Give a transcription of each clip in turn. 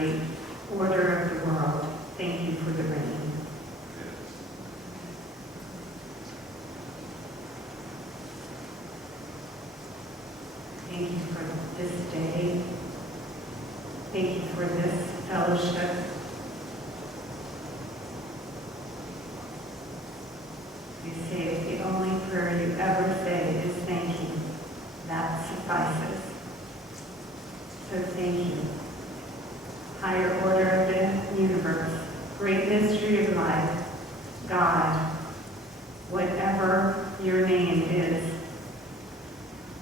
very order of the world. Thank you for the rain. Thank you for this day. Thank you for this fellowship. You say the only prayer you ever say is thank you. That suffices. So thank you. Higher order of the universe, great mystery of life, God, whatever your name is,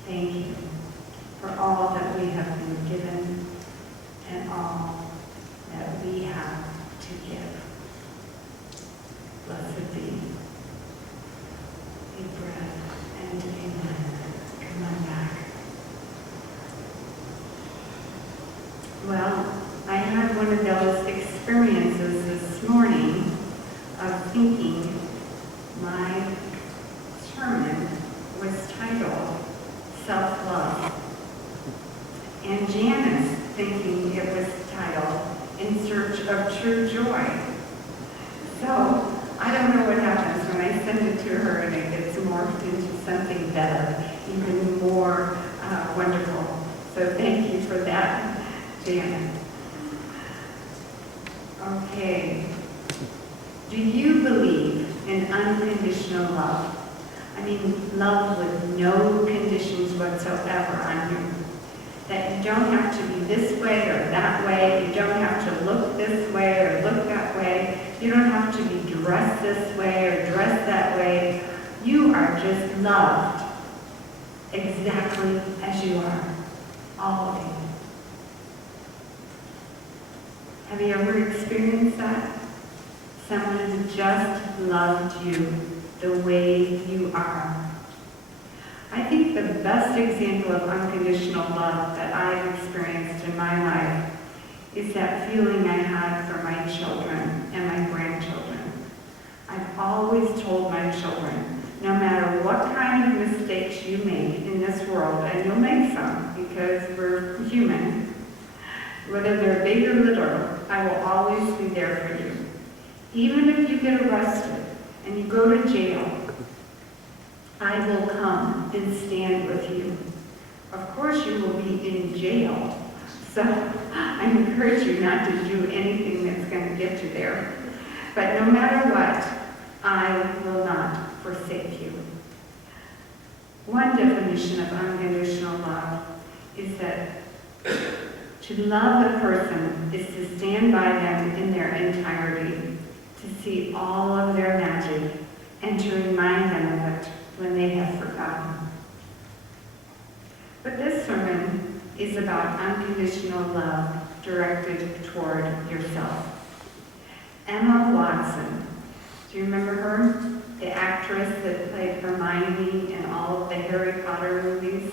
thank you for all that we have been given and all that we have to give. Blessed be. Deep breath and amen. Come on back. Well, I had one of those experiences this morning of thinking my sermon was titled Self-Love. And Janice thinking it was titled In Search of True Joy. So I don't know what happens when I send it to her and it gets morphed into something better, even more wonderful. So thank you for that, Janice. Okay. Do you believe in unconditional love? I mean, love with no conditions whatsoever on you. That you don't have to be this way or that way. You don't have to look this way or look that way. You don't have to be dressed this way or dressed that way. You are just loved exactly as you are, all of you. Have you ever experienced that? Someone who just loved you the way you are. I think the best example of unconditional love that I've experienced in my life is that feeling I had for my children and my grandchildren. I've always told my children, no matter what kind of mistakes you make in this world, and you'll make some because we're human, whether they're big or little, I will always be there for you. Even if you get arrested and you go to jail, I will come and stand with you. Of course you will be in jail, so I encourage you not to do anything that's going to get you there. But no matter what, I will not forsake you. One definition of unconditional love is that to love a person is to stand by them in their entirety, to see all of their magic, and to remind them of it when they have forgotten. But this sermon is about unconditional love directed toward yourself. Emma Watson, do you remember her? The actress that played Hermione in all of the Harry Potter movies?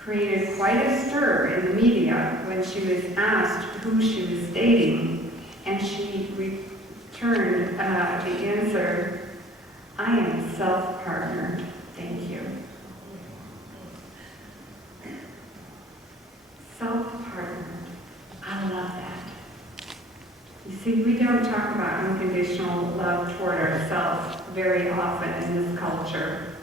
Created quite a stir in the media when she was asked who she was dating, and she returned the answer, I am self-partnered, thank you. Self-partnered, I love that. You see, we don't talk about unconditional love toward ourselves very often in this culture.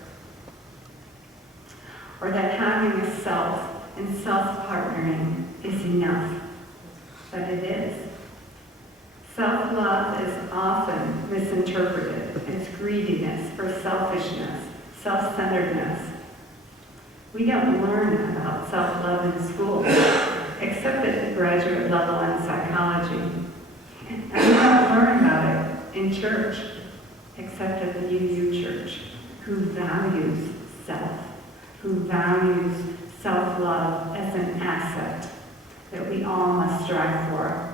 Or that having a self and self-partnering is enough. But it is. Self-love is often misinterpreted as greediness or selfishness, self-centeredness. We don't learn about self-love in school, except at the graduate level in psychology. And we don't learn about it in church, except at the UU church, who values self, who values self-love as an asset that we all must strive for.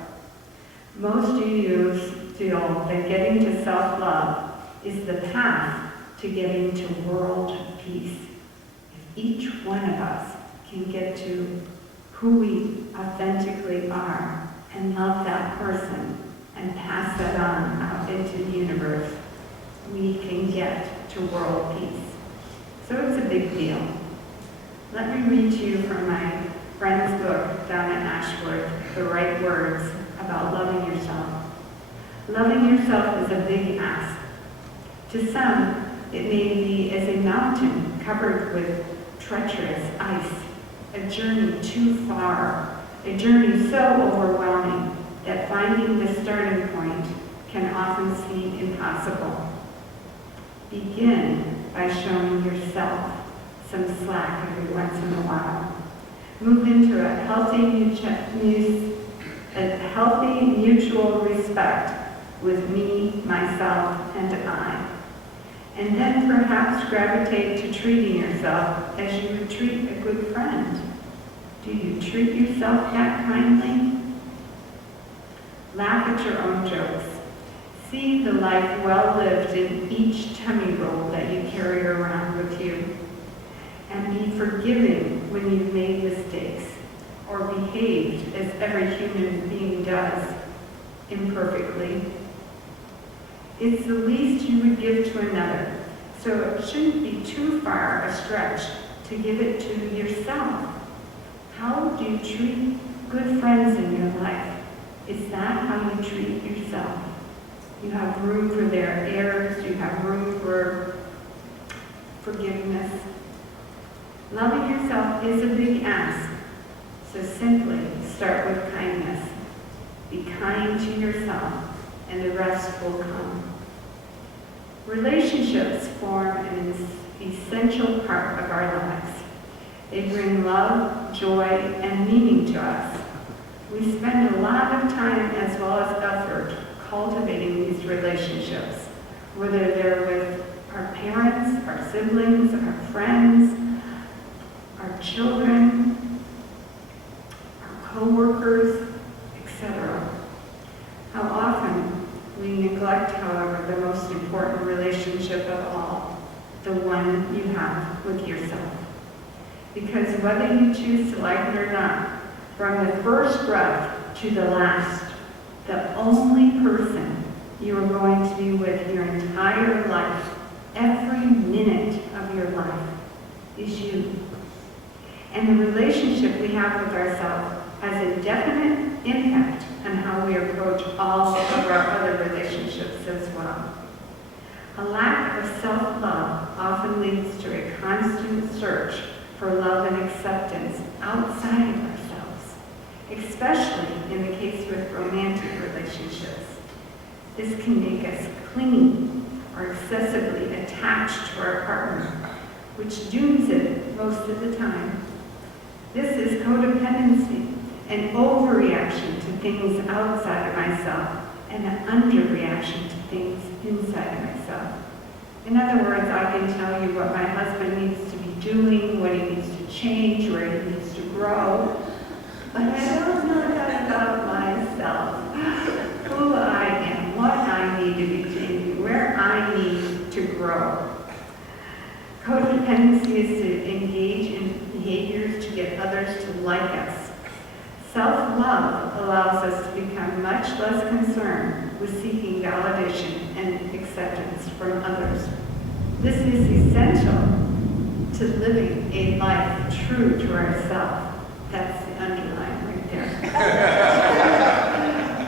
Most UUs feel that getting to self-love is the path to getting to world peace. If each one of us can get to who we authentically are and love that person and pass that on out into the universe, we can get to world peace. So it's a big deal. Let me read to you from my friend's book down at Ashworth, the right words about loving yourself. Loving yourself is a big ask. To some, it may be as a mountain covered with treacherous ice, a journey too far, a journey so overwhelming that finding the starting point can often seem impossible. Begin by showing yourself some slack every once in a while. Move into a healthy mutual respect with me, myself, and I. And then perhaps gravitate to treating yourself as you would treat a good friend. Do you treat yourself that kindly? Laugh at your own jokes. See the life well lived in each tummy roll that you carry around with you. And be forgiving when you've made mistakes or behaved as every human being does, imperfectly. It's the least you would give to another, so it shouldn't be too far a stretch to give it to yourself. How do you treat good friends in your life? Is that how you treat yourself? You have room for their errors, you have room for forgiveness. Loving yourself is a big ask, so simply start with kindness. Be kind to yourself, and the rest will come. Relationships form an essential part of our lives. They bring love, joy, and meaning to us. We spend a lot of time as well as effort cultivating these relationships, whether they're with our parents, our siblings, our friends, our children, our co-workers, etc. How often we neglect, however, the most important relationship of all, the one you have with yourself. Because whether you choose to like it or not, from the first breath to the last, the only person you are going to be with your entire life, every minute of your life, is you. And the relationship we have with ourselves has a definite impact on how we approach all of our other relationships as well. A lack of self-love often leads to a constant search for love and acceptance outside of ourselves, especially in the case with romantic relationships. This can make us clingy or excessively attached to our partner, which dooms it most of the time. This is codependency, an overreaction to things outside of myself and an underreaction to things inside of myself. In other words, I can tell you what my husband needs to be doing, what he needs to change, where he needs to grow, but I don't know that about myself, who I am, what I need to be changing, where I need to grow. Codependency is to engage in behaviors to get others to like us. Self-love allows us to become much less concerned with seeking validation and acceptance from others. This is essential to living a life true to ourselves. That's the underline right there.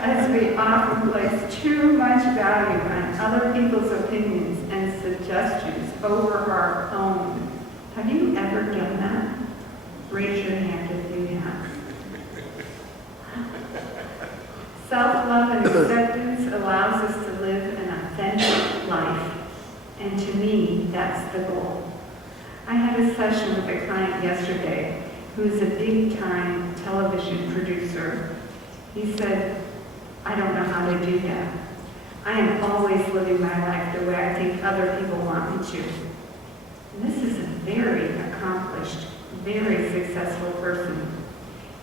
As we often place too much value on other people's opinions and suggestions over our own. Have you ever done that? Raise your hand if you have. Self-love and acceptance allows us to live an authentic life. And to me, that's the goal. I had a session with a client yesterday who's a big-time television producer. He said, I don't know how to do that. I am always living my life the way I think other people want me to. And this is a very accomplished, very successful person.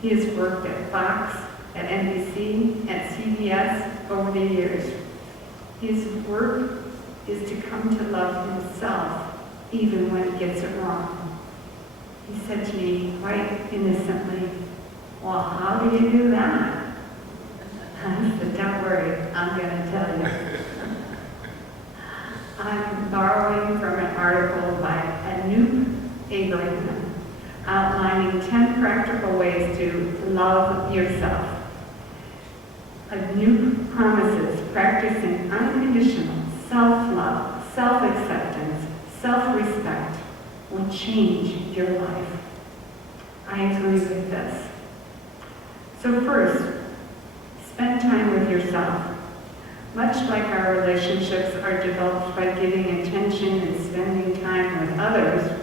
He has worked at Fox, at NBC, at CBS over the years. His work is to come to love himself even when he gets it wrong. He said to me quite innocently, well, how do you do that? I said, don't worry, I'm going to tell you. I'm borrowing from an article by Anoop Abraham outlining 10 practical ways to love yourself. of new promises, practicing unconditional self-love, self-acceptance, self-respect will change your life. I agree with this. So first, spend time with yourself. Much like our relationships are developed by giving attention and spending time with others,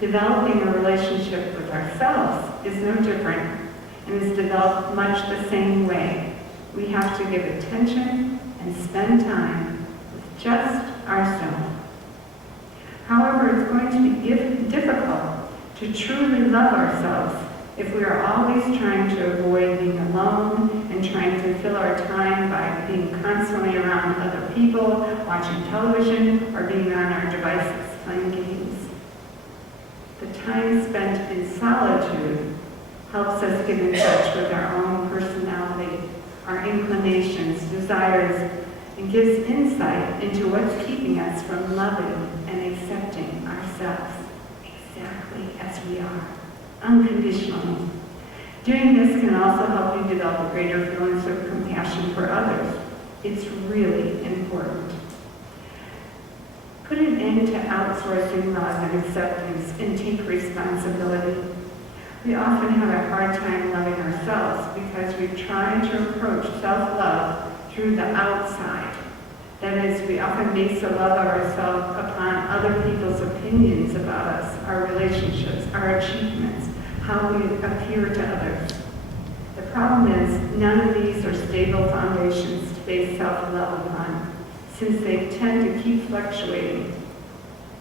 developing a relationship with ourselves is no different and is developed much the same way. We have to give attention and spend time with just ourselves. However, it's going to be difficult to truly love ourselves if we are always trying to avoid being alone and trying to fill our time by being constantly around other people, watching television, or being on our devices playing games. The time spent in solitude helps us get in touch with our own personality, our inclinations, desires, and gives insight into what's keeping us from loving and accepting ourselves exactly as we are, unconditionally. Doing this can also help you develop greater feelings of compassion for others. It's really important. Put an end to outsourcing love and acceptance and take responsibility. We often have a hard time loving ourselves because we try to approach self-love through the outside. That is, we often base the love of ourselves upon other people's opinions about us, our relationships, our achievements, how we appear to others. The problem is, none of these are stable foundations to base self-love upon, since they tend to keep fluctuating.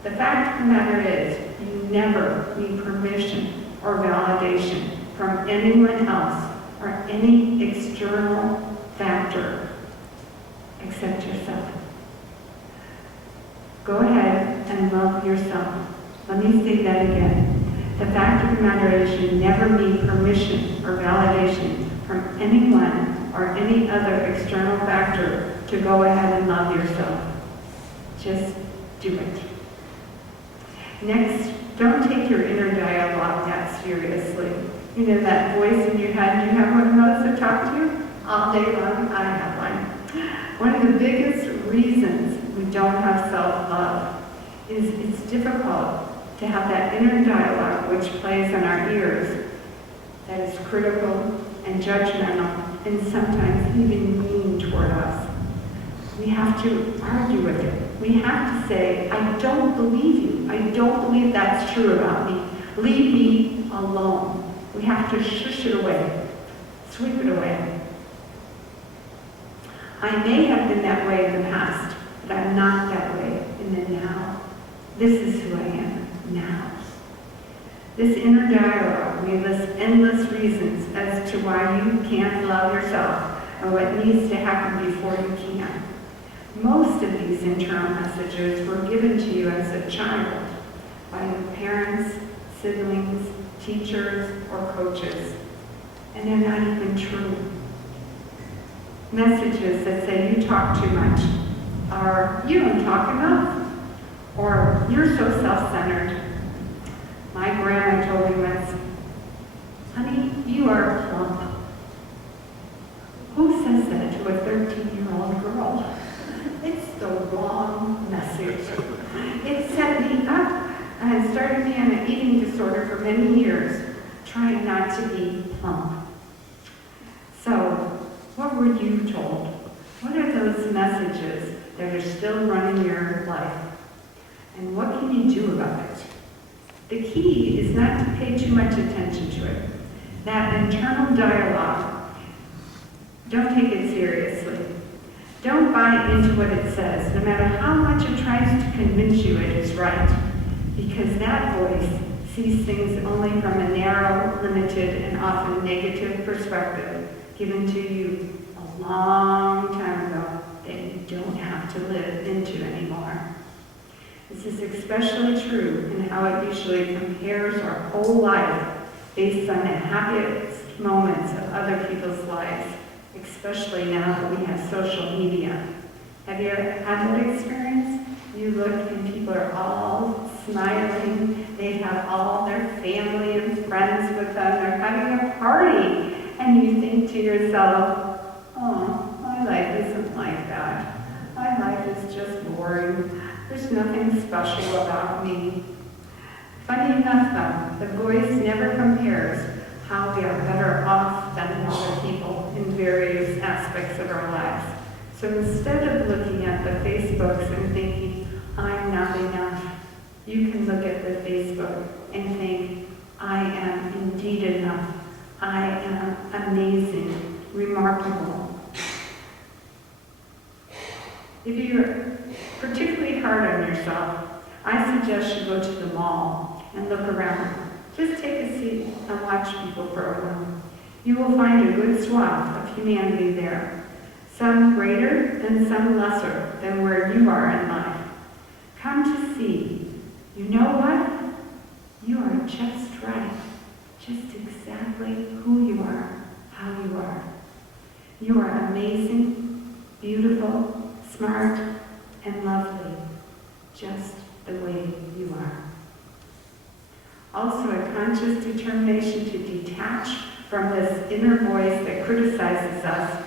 The fact of the matter is, you never need permission or validation from anyone else or any external factor except yourself. Go ahead and love yourself. Let me say that again. The fact of the matter is you never need permission or validation from anyone or any other external factor to go ahead and love yourself. Just do it. Next, don't take your inner dialogue that seriously. You know that voice in your head, you have one of those that talk to you all day long? I have one. One of the biggest reasons we don't have self-love is it's difficult to have that inner dialogue which plays in our ears that is critical and judgmental and sometimes even mean toward us. We have to argue with it. We have to say, I don't believe you. I don't believe that's true about me. Leave me alone. We have to shush it away, sweep it away. I may have been that way in the past, but I'm not that way in the now. This is who I am now. This inner dialogue may list endless reasons as to why you can't love yourself or what needs to happen before you can. Most of these internal messages were given to you as a child by your parents, siblings, teachers, or coaches, and they're not even true. Messages that say you talk too much, or you don't talk enough, or you're so self-centered. My grandma told me once, honey, you are plump. Who says that to a 13-year-old girl? It's the wrong message. It set me up and started me on an eating disorder for many years, trying not to be plump. So, what were you told? What are those messages that are still running your life? And what can you do about it? The key is not to pay too much attention to it. That internal dialogue, don't take it seriously. Don't buy into what it says, no matter how much it tries to convince you it is right, because that voice sees things only from a narrow, limited, and often negative perspective given to you a long time ago that you don't have to live into anymore. This is especially true in how it usually compares our whole life based on the happiest moments of other people's lives, especially now that we have social media. Have you ever had that experience? You look and people are all smiling. They have all their family and friends with them. They're having a party. And you think to yourself, oh, is just boring. There's nothing special about me. Funny enough, though, the voice never compares how we are better off than other people in various aspects of our lives. So instead of looking at the Facebooks and thinking, I'm not enough, you can look at the Facebook and think, I am indeed enough. I am amazing, remarkable. If you're particularly hard on yourself, I suggest you go to the mall and look around. Just take a seat and watch people for a while. You will find a good swath of humanity there, some greater and some lesser than where you are in life. Come to see, you know what? You are just right, just exactly who you are, how you are. You are amazing, beautiful, smart, and lovely, just the way you are. Also, a conscious determination to detach from this inner voice that criticizes us,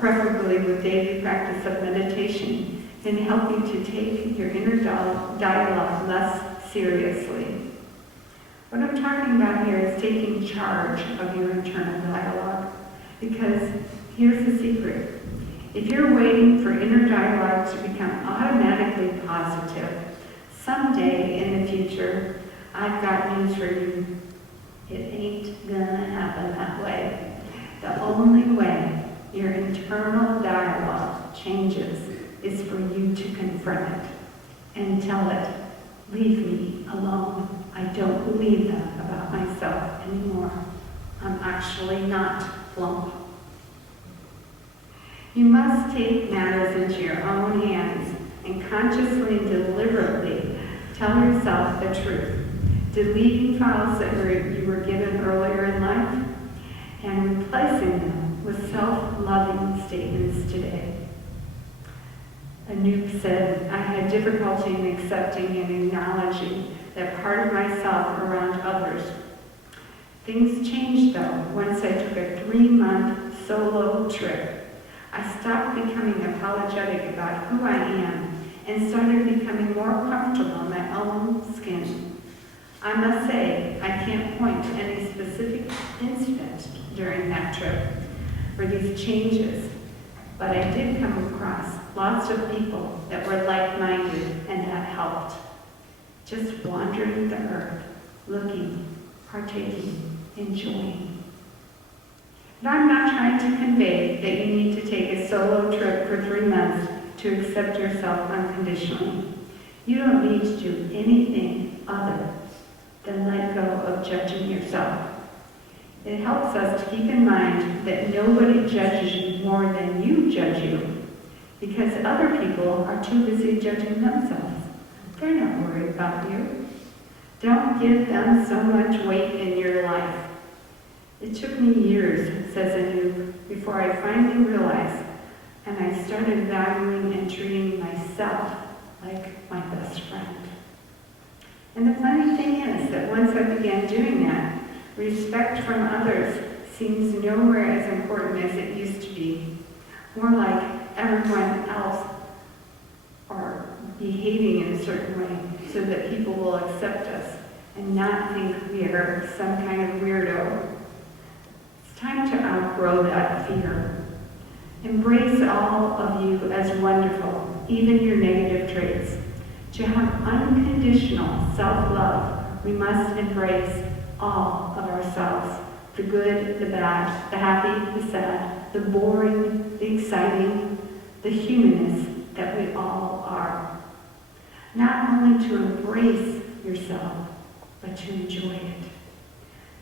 preferably with daily practice of meditation, and helping to take your inner dialogue less seriously. What I'm talking about here is taking charge of your internal dialogue, because here's the secret. If you're waiting for inner dialogue to become automatically positive, someday in the future, I've got news for you. It ain't gonna happen that way. The only way your internal dialogue changes is for you to confront it and tell it, leave me alone. I don't believe that about myself anymore. I'm actually not plump. You must take matters into your own hands and consciously and deliberately tell yourself the truth, deleting files that you were given earlier in life and replacing them with self-loving statements today. Anoop said, I had difficulty in accepting and acknowledging that part of myself around others. Things changed though once I took a 3-month solo trip. I stopped becoming apologetic about who I am and started becoming more comfortable in my own skin. I must say, I can't point to any specific incident during that trip for these changes, but I did come across lots of people that were like-minded and that helped. Just wandering the earth, looking, partaking, enjoying. But I'm not trying to convey that you need to take a solo trip for 3 months to accept yourself unconditionally. You don't need to do anything other than let go of judging yourself. It helps us to keep in mind that nobody judges you more than you judge you, because other people are too busy judging themselves. They're not worried about you. Don't give them so much weight in your life. It took me years, says Anoop, before I finally realized, and I started valuing and treating myself like my best friend. And the funny thing is that once I began doing that, respect from others seems nowhere as important as it used to be. More like everyone else are behaving in a certain way so that people will accept us and not think we are some kind of weirdo. It's time to outgrow that fear. Embrace all of you as wonderful, even your negative traits. To have unconditional self-love, we must embrace all of ourselves, the good, the bad, the happy, the sad, the boring, the exciting, the humanness that we all are. Not only to embrace yourself, but to enjoy it.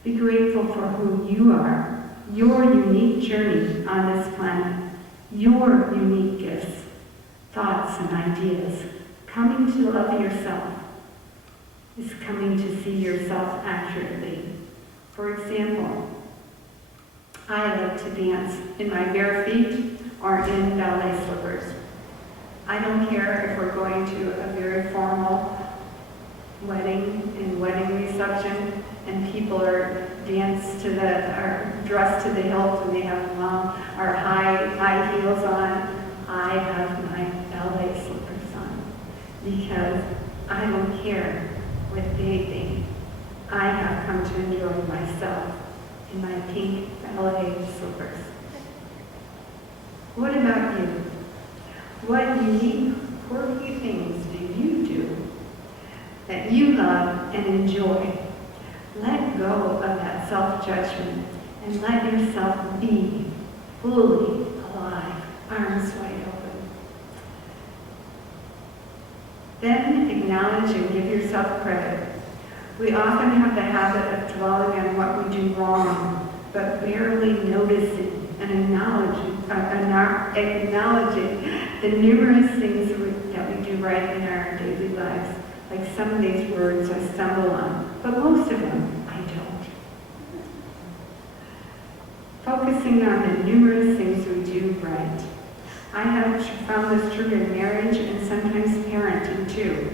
Be grateful for who you are, your unique journey on this planet, your unique gifts, thoughts, and ideas. Coming to love yourself is coming to see yourself accurately. For example, I like to dance in my bare feet or in ballet slippers. I don't care if we're going to a very formal wedding and wedding reception and people are dressed to the hilt and they have long or high heels on. in my pink ballet slippers. What about you? What unique, quirky things do you do that you love and enjoy? Let go of that self-judgment and let yourself be fully alive, arms wide open. Then acknowledge and give yourself credit. We often have the habit of dwelling on what we do wrong, but barely noticing and acknowledging the numerous things that we do right in our daily lives. Like some of these words I stumble on, but most of them I don't. Focusing on the numerous things we do right. I have found this true in marriage and sometimes parenting too.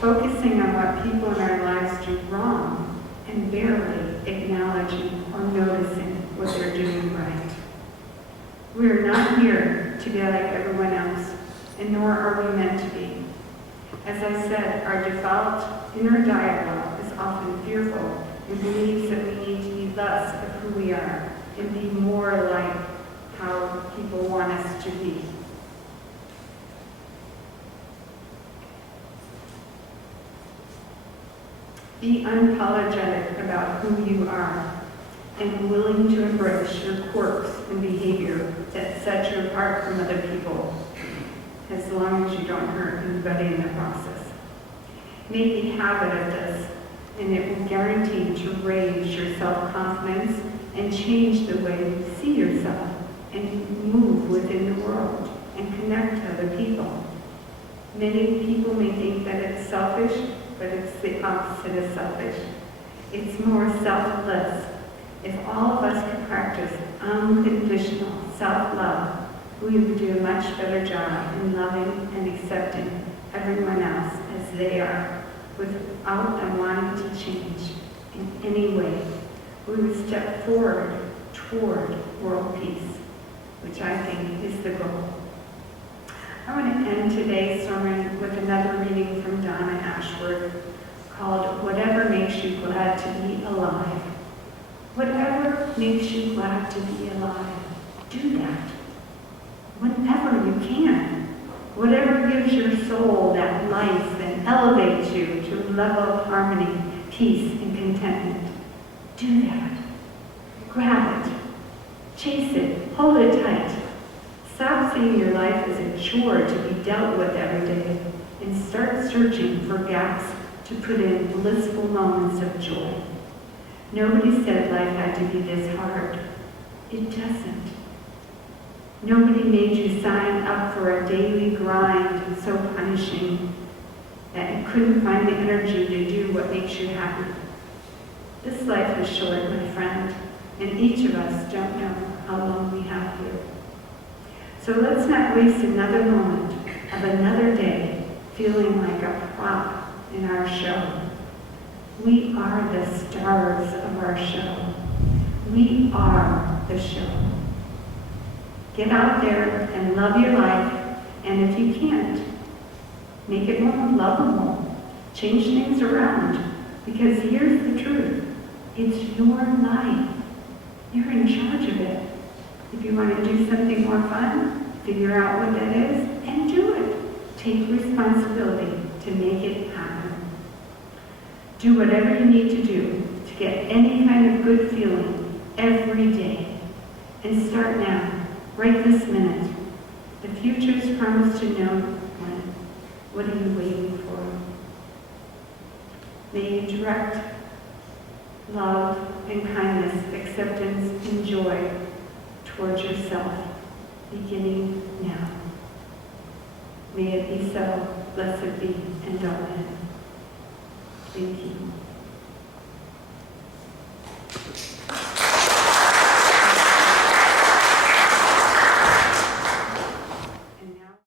Focusing on what people in our lives do wrong and barely acknowledging or noticing what they're doing right. We are not here to be like everyone else, and nor are we meant to be. As I said, our default inner dialogue is often fearful and believes that we need to be less of who we are and be more like how people want us to be. Be unapologetic about who you are and willing to embrace your quirks and behavior that set you apart from other people, as long as you don't hurt anybody in the process. Make a habit of this, and it will guarantee to raise your self-confidence and change the way you see yourself and move within the world and connect to other people. Many people may think that it's selfish, but it's the opposite of selfish. It's more selfless. If all of us could practice unconditional self-love, we would do a much better job in loving and accepting everyone else as they are, without them wanting to change in any way. We would step forward toward world peace, which I think is the goal. I want to end today's sermon with another reading from Donna Ashworth called Whatever Makes You Glad to Be Alive. Whatever makes you glad to be alive, do that. Whenever you can. Whatever gives your soul that life and elevates you to a level of harmony, peace, and contentment, do that. Grab it. Chase it. Hold it tight. Stop seeing your life as a chore to be dealt with every day and start searching for gaps to put in blissful moments of joy. Nobody said life had to be this hard. It doesn't. Nobody made you sign up for a daily grind so punishing that you couldn't find the energy to do what makes you happy. This life is short, my friend, and each of us don't know how long we have here. So let's not waste another moment of another day feeling like a prop in our show. We are the stars of our show. We are the show. Get out there and love your life, and if you can't, make it more lovable. Change things around, because here's the truth. It's your life. You're in charge of it. If you want to do something more fun, figure out what that is, and do it. Take responsibility to make it happen. Do whatever you need to do to get any kind of good feeling every day. And start now, right this minute. The future's promised to know when. What are you waiting for? May you direct love and kindness, acceptance and joy towards yourself, beginning now. May it be so. Blessed be and amen. Thank you.